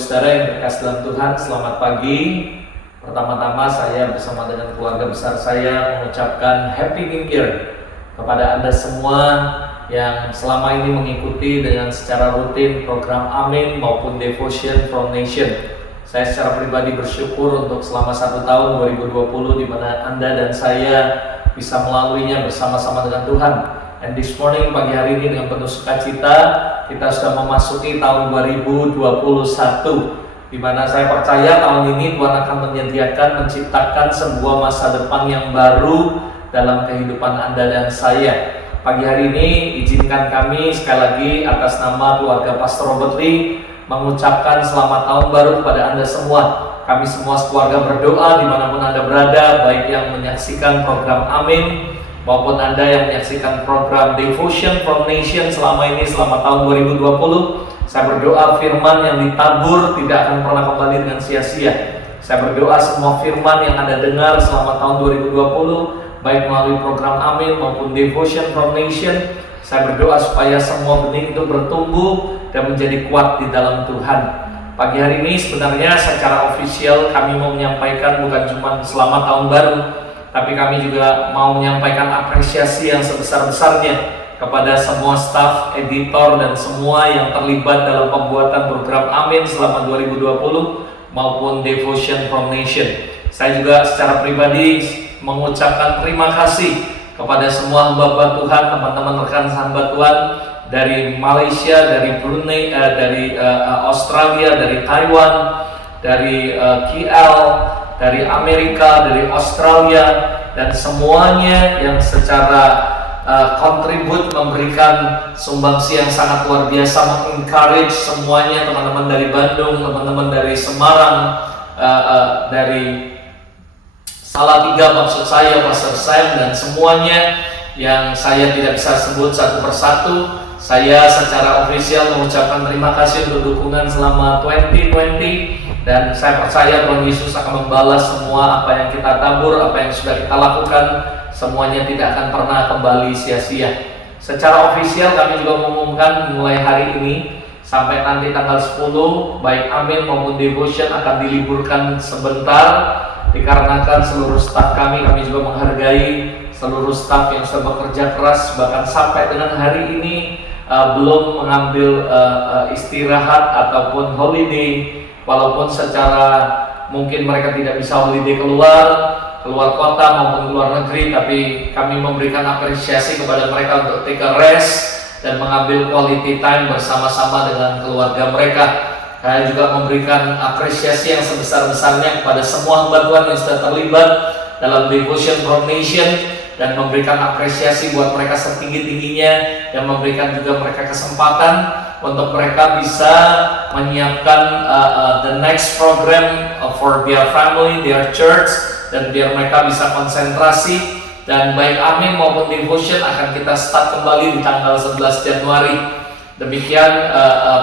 Saudara yang berkasih dalam Tuhan, selamat pagi. Pertama-tama saya bersama dengan keluarga besar saya mengucapkan Happy New Year kepada Anda semua yang selama ini mengikuti dengan secara rutin program Amin maupun Devotion from Nation. Saya secara pribadi bersyukur untuk selama 1 tahun 2020 di mana Anda dan saya bisa melaluinya bersama-sama dengan Tuhan. And this morning, pagi hari ini dengan penuh sukacita, kita sudah memasuki tahun 2021, di mana saya percaya tahun ini Tuhan akan menyediakan, menciptakan sebuah masa depan yang baru dalam kehidupan Anda dan saya. Pagi hari ini, izinkan kami sekali lagi atas nama keluarga Pastor Robert Lee mengucapkan selamat tahun baru kepada Anda semua. Kami semua sekeluarga berdoa dimanapun Anda berada, baik yang menyaksikan program Amin maupun Anda yang menyaksikan program Devotion from Nation selama ini, selama tahun 2020. Saya berdoa firman yang ditabur tidak akan pernah kembali dengan sia-sia. Saya berdoa semua firman yang Anda dengar selama tahun 2020, baik melalui program Amin maupun Devotion from Nation, saya berdoa supaya semua benih itu bertumbuh dan menjadi kuat di dalam Tuhan. Pagi hari ini sebenarnya secara ofisial kami mau menyampaikan bukan cuma selamat tahun baru, tapi kami juga mau menyampaikan apresiasi yang sebesar-besarnya kepada semua staf, editor, dan semua yang terlibat dalam pembuatan program Amin selama 2020 maupun Devotion from Nation. Saya juga secara pribadi mengucapkan terima kasih kepada semua hamba Tuhan, teman-teman rekan hamba Tuhan dari Malaysia, dari Brunei, dari Australia, dari Taiwan, dari KL, dari Amerika, dari Australia, dan semuanya yang secara kontribut memberikan sumbangsi yang sangat luar biasa, mengencourage semuanya, teman-teman dari Bandung, teman-teman dari Semarang, dari Salatiga maksud saya, Pastor Sam, dan semuanya yang saya tidak bisa sebut satu persatu. Saya secara ofisial mengucapkan terima kasih untuk dukungan selama 2020, dan saya percaya Tuhan Yesus akan membalas semua apa yang kita tabur, apa yang sudah kita lakukan, semuanya tidak akan pernah kembali sia-sia. Secara ofisial kami juga mengumumkan mulai hari ini sampai nanti tanggal 10, baik Amin maupun Devotion akan diliburkan sebentar, dikarenakan seluruh staf kami juga menghargai seluruh staf yang sudah bekerja keras, bahkan sampai dengan hari ini belum mengambil istirahat ataupun holiday, walaupun secara mungkin mereka tidak bisa holiday keluar kota maupun luar negeri, tapi kami memberikan apresiasi kepada mereka untuk take a rest dan mengambil quality time bersama-sama dengan keluarga mereka. Saya juga memberikan apresiasi yang sebesar-besarnya kepada semua hamba Tuhan yang sudah terlibat dalam Devotion from Nation, dan memberikan apresiasi buat mereka setinggi-tingginya, dan memberikan juga mereka kesempatan untuk mereka bisa menyiapkan the next program for their family, their church, dan biar mereka bisa konsentrasi. Dan baik Amin maupun Devotion akan kita start kembali di tanggal 11 Januari. Demikian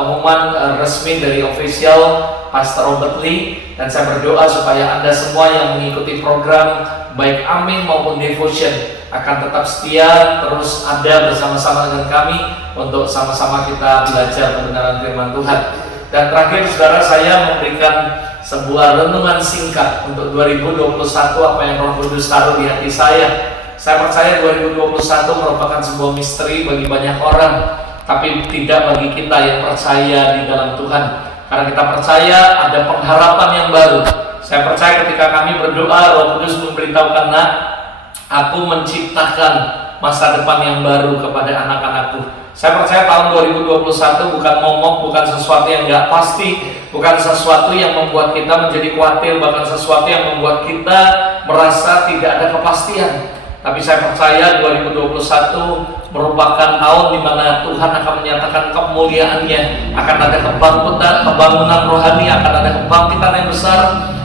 pengumuman resmi dari official Pastor Robert Lee, dan saya berdoa supaya Anda semua yang mengikuti program baik Amin maupun Devotion akan tetap setia terus ada bersama-sama dengan kami untuk sama-sama kita belajar kebenaran firman Tuhan. Dan terakhir saudara, saya memberikan sebuah renungan singkat untuk 2021, apa yang Roh Kudus taruh di hati saya. Saya percaya 2021 merupakan sebuah misteri bagi banyak orang, tapi tidak bagi kita yang percaya di dalam Tuhan. Karena kita percaya ada pengharapan yang baru. Saya percaya ketika kami berdoa, Roh Kudus memberitahukan, "Nak, aku menciptakan masa depan yang baru kepada anak-anakku." Saya percaya tahun 2021 bukan momok, bukan sesuatu yang nggak pasti, bukan sesuatu yang membuat kita menjadi khawatir, bahkan sesuatu yang membuat kita merasa tidak ada kepastian. Tapi saya percaya 2021 merupakan tahun di mana Tuhan akan menyatakan kemuliaan-Nya, akan ada kebangunan rohani, akan ada kebangkitan yang besar,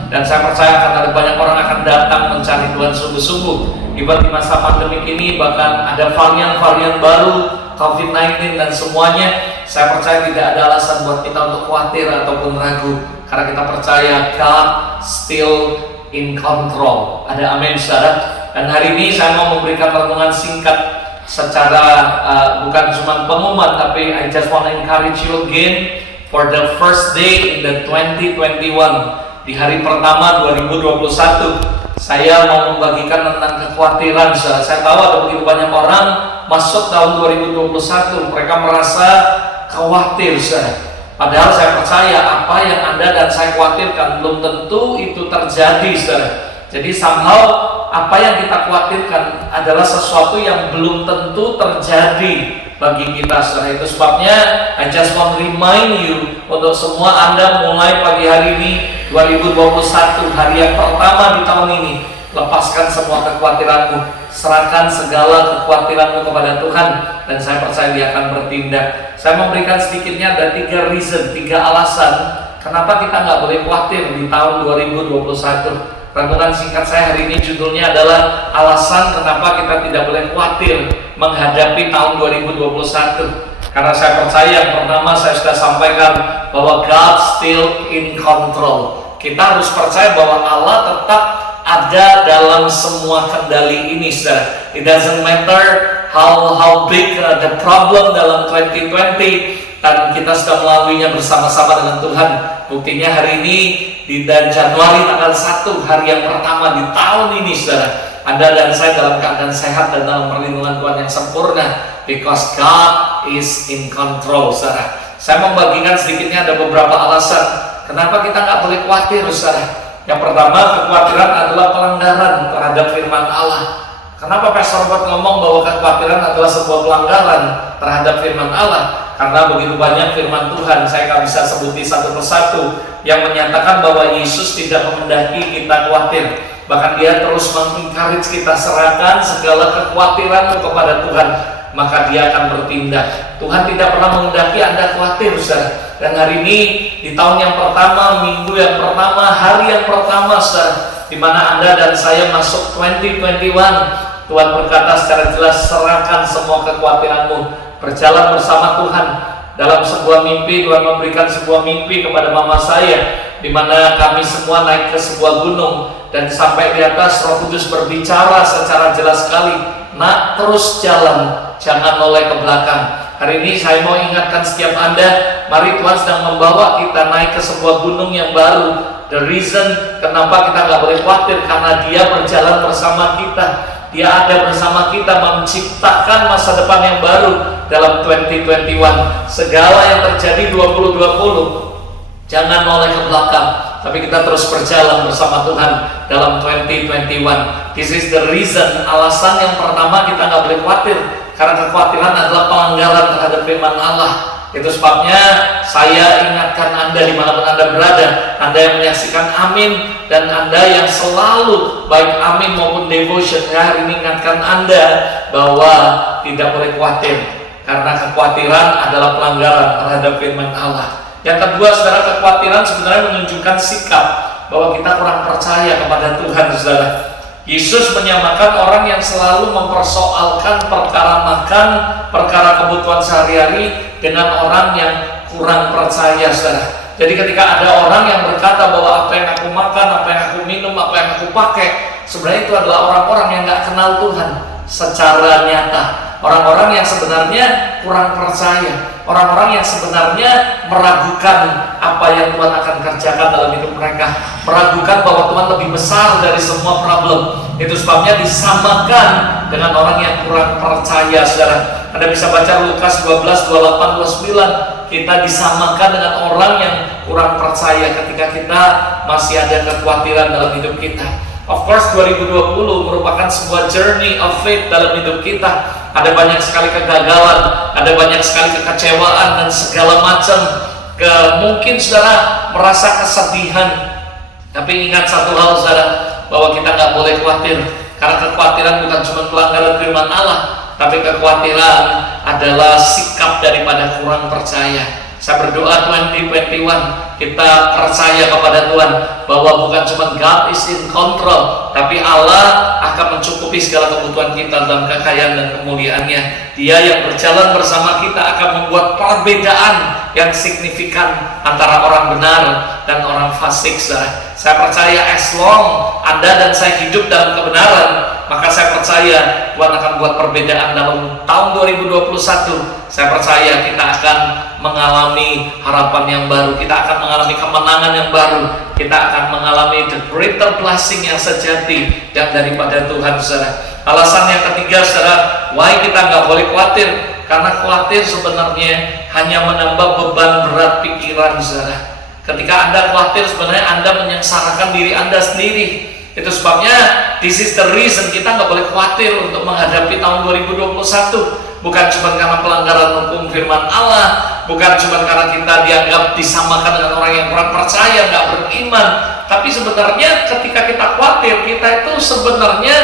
dan saya percaya akan ada banyak orang akan datang mencari Tuhan sungguh-sungguh. Di masa pandemik ini bahkan ada varian-varian baru, COVID-19 dan semuanya. Saya percaya tidak ada alasan buat kita untuk khawatir ataupun ragu, karena kita percaya God still in control. Ada amin saudara. Dan hari ini saya mau memberikan renungan singkat secara bukan cuma pengumuman, tapi I just want to encourage you again for the first day in the 2021. Di hari pertama 2021, saya mau membagikan tentang kekhawatiran. Saya tahu ada begitu banyak orang masuk tahun 2021, mereka merasa khawatir. Padahal saya percaya apa yang Anda dan saya khawatirkan belum tentu itu terjadi. Jadi somehow apa yang kita khawatirkan adalah sesuatu yang belum tentu terjadi bagi kita. Itu sebabnya I just want to remind you untuk semua Anda mulai pagi hari ini 2021, hari yang pertama di tahun ini, lepaskan semua kekhawatiranmu, serahkan segala kekhawatiranmu kepada Tuhan, dan saya percaya Dia akan bertindak. Saya memberikan sedikitnya ada 3 alasan kenapa kita nggak boleh khawatir di tahun 2021. Renungan singkat saya hari ini judulnya adalah alasan kenapa kita tidak boleh khawatir menghadapi tahun 2021. Karena saya percaya yang pertama saya sudah sampaikan bahwa God still in control. Kita harus percaya bahwa Allah tetap ada dalam semua kendali ini, saudara. It doesn't matter how big the problem dalam 2020, dan kita sudah melaluinya bersama-sama dengan Tuhan. Buktinya hari ini di Januari tanggal 1, hari yang pertama di tahun ini, saudara, Anda dan saya dalam keadaan sehat dan dalam perlindungan Tuhan yang sempurna, because God is in control, saudara. Saya membagikan sedikitnya ada beberapa alasan kenapa kita nggak boleh khawatir, saudara. Yang pertama, kekhawatiran adalah pelanggaran terhadap firman Allah. Kenapa Pastor Robert ngomong bahwa kekhawatiran adalah sebuah pelanggaran terhadap firman Allah? Karena begitu banyak firman Tuhan, saya nggak bisa sebuti satu persatu, yang menyatakan bahwa Yesus tidak menghendaki kita khawatir. Bahkan Dia terus mengencourage kita, serahkan segala kekhawatiranmu kepada Tuhan, maka Dia akan bertindak. Tuhan tidak pernah menghendaki Anda khawatir, saudara. Dan hari ini di tahun yang pertama, minggu yang pertama, hari yang pertama, saudara, di mana Anda dan saya masuk 2021, Tuhan berkata secara jelas, serahkan semua kekhawatiranmu, berjalan bersama Tuhan. Dalam sebuah mimpi, Tuhan memberikan sebuah mimpi kepada mama saya, di mana kami semua naik ke sebuah gunung, dan sampai di atas Roh Kudus berbicara secara jelas sekali, nak, terus jalan, jangan noleh ke belakang. Hari ini saya mau ingatkan setiap Anda, mari Tuhan sedang membawa kita naik ke sebuah gunung yang baru. The reason kenapa kita nggak boleh khawatir, karena Dia berjalan bersama kita. Dia ada bersama kita menciptakan masa depan yang baru dalam 2021. Segala yang terjadi 2020, jangan noleh ke belakang, tapi kita terus berjalan bersama Tuhan dalam 2021. This is the reason, alasan yang pertama kita nggak boleh khawatir, karena kekhawatiran adalah pelanggaran terhadap firman Allah. Itu sebabnya saya ingatkan Anda dimanapun Anda berada, Anda yang menyaksikan Amin, dan Anda yang selalu baik Amin maupun Devotion, hari ini ingatkan Anda bahwa tidak boleh khawatir, karena kekhawatiran adalah pelanggaran terhadap firman Allah. Yang kedua, saudara, kekhawatiran sebenarnya menunjukkan sikap bahwa kita kurang percaya kepada Tuhan, saudara. Yesus menyamakan orang yang selalu mempersoalkan perkara makan, perkara kebutuhan sehari-hari dengan orang yang kurang percaya, saudara. Jadi ketika ada orang yang berkata bahwa apa yang aku makan, apa yang aku minum, apa yang aku pakai, sebenarnya itu adalah orang-orang yang gak kenal Tuhan secara nyata. Orang-orang yang sebenarnya kurang percaya, orang-orang yang sebenarnya meragukan apa yang Tuhan akan kerjakan dalam hidup mereka, meragukan bahwa Tuhan lebih besar dari semua problem. Itu sebabnya disamakan dengan orang yang kurang percaya, saudara. Anda bisa baca Lukas 12, 28, 29. Kita disamakan dengan orang yang kurang percaya ketika kita masih ada kekhawatiran dalam hidup kita. Of course 2020 merupakan sebuah journey of faith dalam hidup kita. Ada banyak sekali kegagalan, ada banyak sekali kekecewaan dan segala macam. Mungkin saudara merasa kesedihan, tapi ingat satu hal, saudara, bahwa kita nggak boleh khawatir, karena kekhawatiran bukan cuma pelanggaran firman Allah, tapi kekhawatiran adalah sikap daripada kurang percaya. Saya berdoa 2021 kita percaya kepada Tuhan bahwa bukan cuma God is in control, tapi Allah akan mencukupi segala kebutuhan kita dalam kekayaan dan kemuliaannya. Dia yang berjalan bersama kita akan membuat perbedaan yang signifikan antara orang benar dan orang fasik. Saya percaya as long Anda dan saya hidup dalam kebenaran, maka saya percaya Tuhan akan buat perbedaan dalam tahun 2021. Saya percaya kita akan mengalami harapan yang baru, kita akan mengalami kemenangan yang baru, kita akan mengalami the greater blessing yang sejati dan daripada Tuhan, saudara. Alasan yang ketiga, saudara, why kita nggak boleh khawatir? Karena khawatir sebenarnya hanya menambah beban berat pikiran, saudara. Ketika Anda khawatir, sebenarnya Anda menyengsarakan diri Anda sendiri. Itu sebabnya this is the reason kita nggak boleh khawatir untuk menghadapi tahun 2021. Bukan cuma karena pelanggaran hukum firman Allah, bukan cuma karena kita dianggap disamakan dengan orang yang kurang percaya, nggak beriman. Tapi sebenarnya ketika kita khawatir, kita itu sebenarnya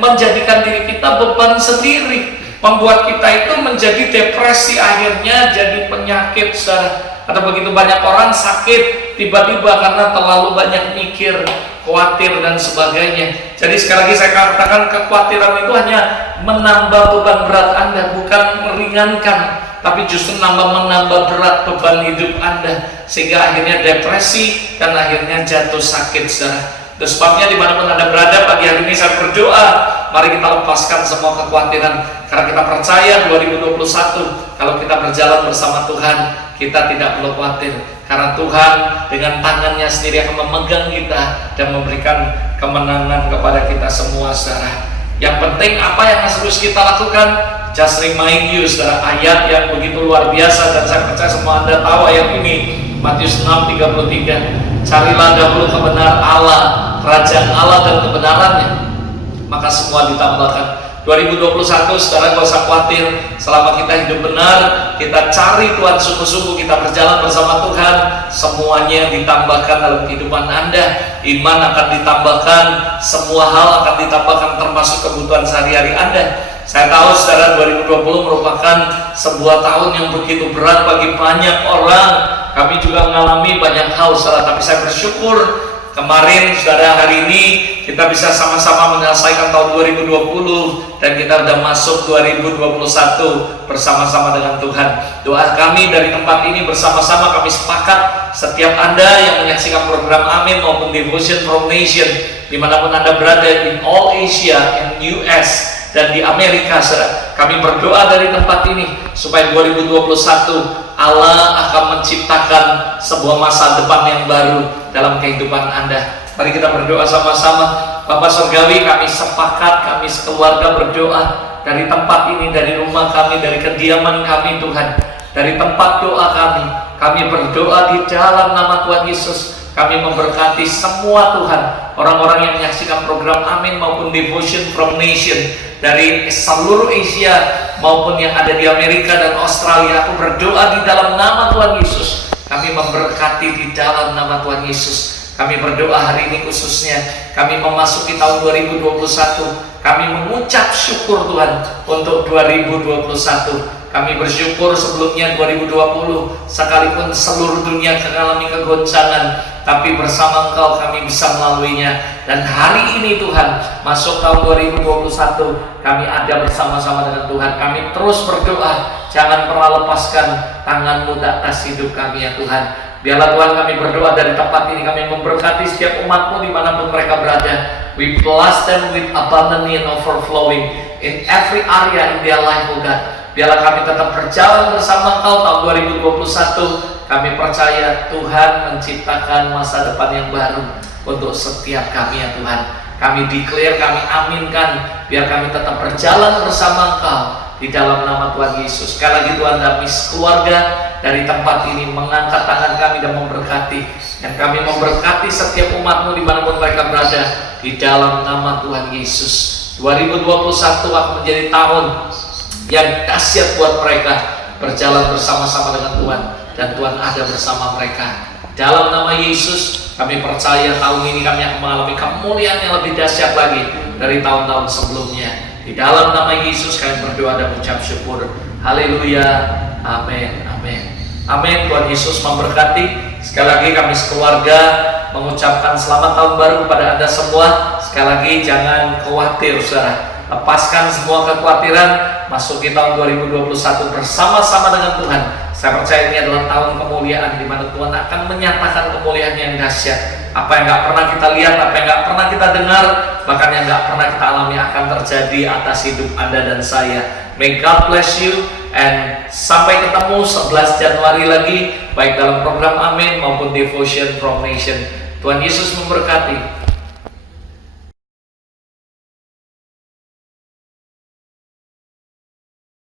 menjadikan diri kita beban sendiri, membuat kita itu menjadi depresi, akhirnya jadi penyakit, saudara. Atau begitu banyak orang sakit tiba-tiba karena terlalu banyak mikir, khawatir dan sebagainya. Jadi sekali lagi saya katakan, kekhawatiran itu hanya menambah beban berat Anda, bukan meringankan, tapi justru menambah berat beban hidup Anda, sehingga akhirnya depresi dan akhirnya jatuh sakit, saudara. Itu sebabnya dimanapun Anda berada, pagi hari ini saya berdoa, mari kita lepaskan semua kekhawatiran, karena kita percaya 2021 kalau kita berjalan bersama Tuhan, kita tidak perlu khawatir, karena Tuhan dengan tangannya sendiri akan memegang kita dan memberikan kemenangan kepada kita semua, saudara. Yang penting apa yang harus kita lakukan? Just remind you, saudara, ayat yang begitu luar biasa, dan saya percaya semua Anda tahu ayat ini, Matius 6:33. Carilah dahulu kebenaran Allah, kerajaan Allah dan kebenarannya, maka semua ditambahkan. 2021, saudara, gak usah khawatir. Selama kita hidup benar, kita cari Tuhan sungguh-sungguh, kita berjalan bersama Tuhan, semuanya ditambahkan dalam kehidupan Anda. Iman akan ditambahkan, semua hal akan ditambahkan, termasuk kebutuhan sehari-hari Anda. Saya tahu, saudara, 2020 merupakan sebuah tahun yang begitu berat bagi banyak orang. Kami juga mengalami banyak hal, saudara, tapi saya bersyukur kemarin, saudara, hari ini kita bisa sama-sama menyelesaikan tahun 2020 dan kita sudah masuk 2021 bersama-sama dengan Tuhan. Doa kami dari tempat ini bersama-sama, kami sepakat setiap Anda yang menyaksikan program Amin maupun Devotion from Nation, dimanapun Anda berada, in all Asia and US dan di Amerika, saudara, kami berdoa dari tempat ini supaya 2021 Allah akan menciptakan sebuah masa depan yang baru dalam kehidupan Anda. Mari kita berdoa sama-sama. Bapa Surgawi, kami sepakat, kami sekeluarga berdoa dari tempat ini, dari rumah kami, dari kediaman kami, Tuhan, dari tempat doa kami berdoa di dalam nama Tuhan Yesus. Kami memberkati semua, Tuhan, orang-orang yang menyaksikan program Amin maupun Devotion from Nation dari seluruh Asia maupun yang ada di Amerika dan Australia. Aku berdoa di dalam nama Tuhan Yesus. Kami memberkati di dalam nama Tuhan Yesus. Kami berdoa hari ini khususnya, kami memasuki tahun 2021. Kami mengucap syukur, Tuhan, untuk 2021. Kami bersyukur sebelumnya 2020, sekalipun seluruh dunia mengalami kegoncangan, tapi bersama Engkau kami bisa melaluinya. Dan hari ini, Tuhan, masuk tahun 2021, kami ada bersama-sama dengan Tuhan. Kami terus berdoa, jangan pernah lepaskan tangan-Mu di atas hidup kami, ya Tuhan. Biarlah, Tuhan, kami berdoa dari tempat ini, kami memberkati setiap umat-Mu dimanapun mereka berada. We bless them with abundantly and overflowing in every area in their life, oh God. Biarlah kami tetap berjalan bersama Engkau tahun 2021. Kami percaya Tuhan menciptakan masa depan yang baru untuk setiap kami, ya Tuhan. Kami declare, kami aminkan, biar kami tetap berjalan bersama Engkau di dalam nama Tuhan Yesus. Sekali lagi, Tuhan, kami keluarga dari tempat ini mengangkat tangan kami dan memberkati. Dan kami memberkati setiap umat-Mu dimanapun mereka berada di dalam nama Tuhan Yesus. 2021 akan menjadi tahun yang dahsyat buat mereka, berjalan bersama-sama dengan Tuhan, dan Tuhan ada bersama mereka. Dalam nama Yesus, kami percaya tahun ini kami akan mengalami kemuliaan yang lebih dahsyat lagi dari tahun-tahun sebelumnya. Di dalam nama Yesus kami berdoa dan mengucap syukur. Haleluya. Amin. Amin. Amin. Tuhan Yesus memberkati. Sekali lagi kami sekeluarga mengucapkan selamat tahun baru kepada Anda semua. Sekali lagi jangan khawatir, saudara. lepaskan semua kekhawatiran, masuki tahun 2021 bersama-sama dengan Tuhan. Saya percaya ini adalah tahun kemuliaan di mana Tuhan akan menyatakan kemuliaan yang dahsyat. Apa yang gak pernah kita lihat, apa yang gak pernah kita dengar, bahkan yang gak pernah kita alami akan terjadi atas hidup Anda dan saya. May God bless you, and sampai ketemu 11 Januari lagi, baik dalam program Amin maupun Devotion from Nation. Tuhan Yesus memberkati.